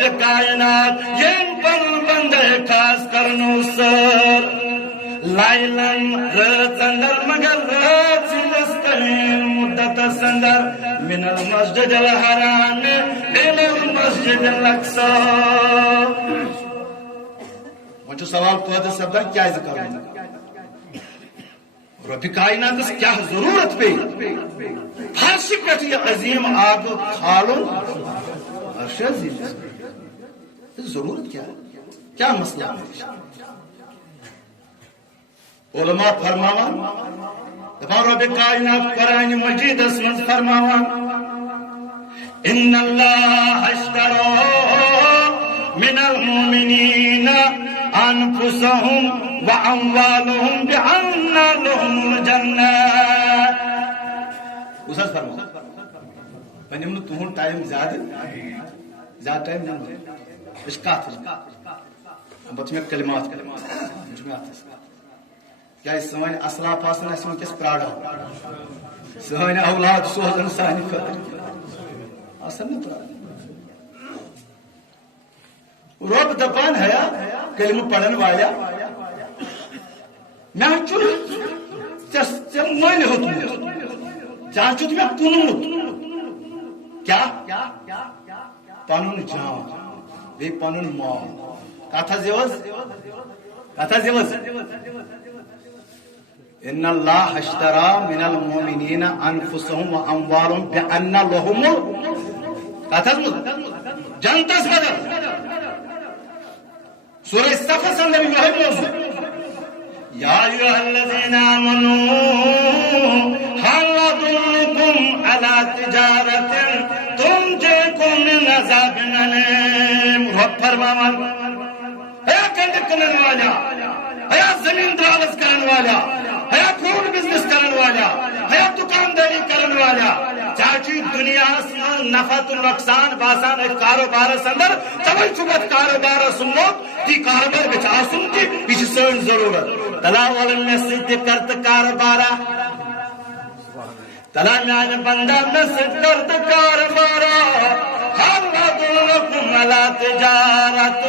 رب کائنات یم پن بندے خاص کرنو سر لائلن رات اندر مگر رات سندستین مدت سندر من المسجد الحرام الى المسجد الاقصى. وچو سوال پٲدٕ سپدان کیازِ کرُن رب کائنات کیا ضرورت پی فرش پہ یہ عظیم آگ کھالن عرش عظیم ضرورت کیا مسئلہ ہے. علماء فرماوان دپان رب کائنات قرآن مجید من فرماوان ان اللہ اشترى من المؤمنین انفسهم واموالهم بان لهم الجنہ. استاد فرما وۄنۍ نِمہٕ نہٕ تُہُنٛد ٹایم زیادٕ ٹایم نِمہٕ بہٕ أسۍ چھِ کتھ پتہٕ چھِ مےٚ کلمات چھُ مےٚ اتھس کیازِ سٲنۍ اسلاف آسن اَسہِ وٕنکیٚس پرٛاران سٲنۍ اولاد سوزن سانہِ خٲطرٕ آسن نہٕ پرٛاران. رب دپان ہے کلمہ پڑھن والا میں من ہوتمت ژےٚ مےٚ کُنمُت کیا پنُن جان بیٚیہِ پنُن مال. کتھ حظ یِوز ان اللہ اشترى من المؤمنین انفسهم واموالهم بان لهم کتھ حظ جنتس بدل سورہ صف اندر یہ موضوع یا ایھا الذین آمنوا هل ادلکم علی تجارۃ تنجیکم من عذاب الیم. رب فرماوان ہے کنڈ کنن والا ہے زمین دراز کرن والا ہے فروٹ بزنس کرن والا ہے دکانداری کرن والا چاچی دنیا نفع تو نقصان باسان ایک کاروبار اندر چوئی چوبت کاروبار سنوت تی کاروبار بچ آسن تی یہ سن ضرورت تلا والن میں سیدھ کرت کاروبارا تلا میان بندہ میں سیدھ کرت کاروبارا حل ادلکم علی تجارۃ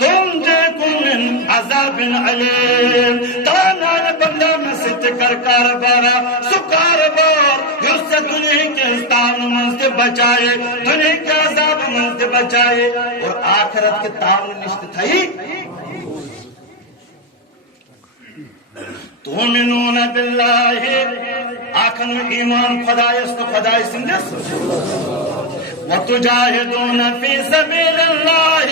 تنجیکم من عذاب علیم. تلا میان بندہ میں سیدھ کر کاروبارا سو کاروبار اس سے دنیا کے استعمال منز بچائے دنیا کے عذاب منز بچائے اور آخرت کے تعاون نشت تھئی. تؤمنون باللہ آخن ایمان خدایس تو خدای سندس وتجاہدون فی سبیل اللہ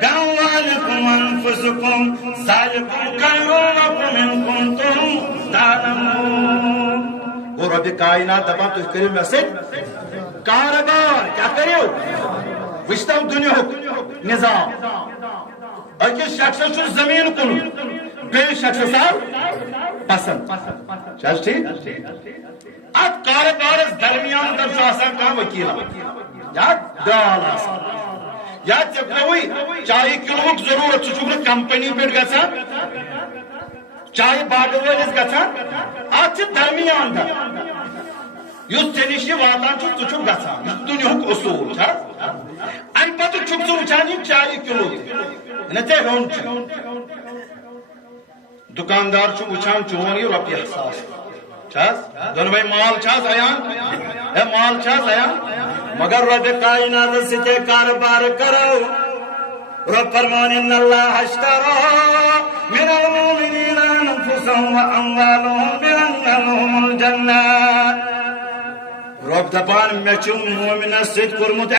بأموالکم وانفسکم ذالکم خیر لکم ان کنتم تعلمون. اور رب کائنات دپان تُہۍ کٔرِو مےٚ سۭتۍ کاروبار کیا کٔرِو وٕچھتو دُنیاہُک نظام أکِس شخصس چھُ زمیٖن کُنُن بیٚیِس شخصس آو پسند چھِ حظ ٹھیٖک. اتھ کارٕبارس درمیان اندر چھُ آسان کانٛہہ وکیٖلا یا دال آسان یا ژےٚ پیوٚوُے چایہِ کِلوُک ضروٗرت ژٕ چھُکھ نہٕ کمپنی پٮ۪ٹھ گژھان چایہِ باٹہٕ وٲلِس گژھان اتھ چھِ درمیان در یُس ژےٚ نِش یہِ واتان چھُ ژٕ چھُکھ گژھان یُس دُنیاہُک اصوٗل چھا امہِ پتہٕ چھُکھ ژٕ وٕچھان یہِ چایہِ کِلوٗ نہ ژےٚ ہیوٚن چھُ دکاندار چھُ وٕچھان چون یہِ رۄپیہِ ساس چھِ حظ دۄنوَے مال چھِ حظ عیان ہے مال چھِ حظ عیان مگر رب کائنات سۭتۍ کاروبار کرو. رب فرمان ان اللہ اشترى من المؤمنین انفسهم واموالهم بان لهم الجنہ. رب دپان مےٚ چھُ مومنس سۭتۍ کوٚرمُت